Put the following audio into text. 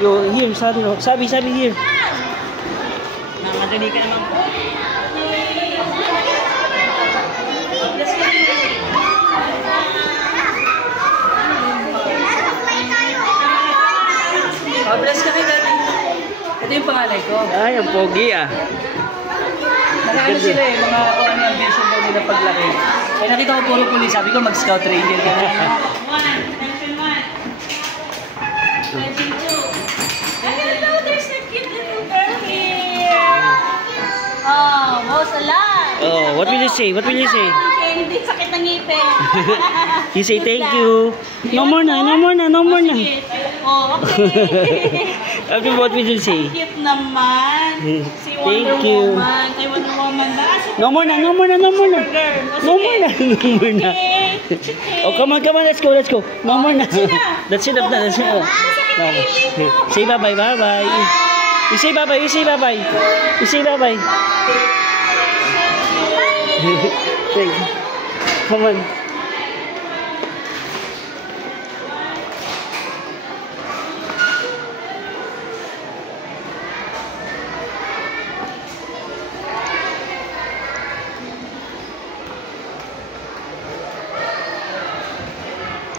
Yo, here, sabi here. Namadali ka naman po. Bless ka kay Daddy. Ito yung pangalay ko. Ay, ang pogi ah. Nakaano sila eh, mga kung ano yung vision daw nila paglaki. Kaya nakita ko puro pulis, sabi ko mag-scout ranger ka na. Attention 1. Attention 2. I don't know, there's a cute little girl here. Oh, most alive. Oh, what will you say? What will you say? Hindi, sakit ng ngipin. You say thank you. No more na. Sige. Oh, okay. What will you say? Cute naman. Si Wonder Thank you. Woman. Kay Wonder Woman ba? No more na. Girl. Okay. Oh, come on, let's go. No more na. That's enough na. No. Say bye-bye. You say bye-bye. Thank you. Come on.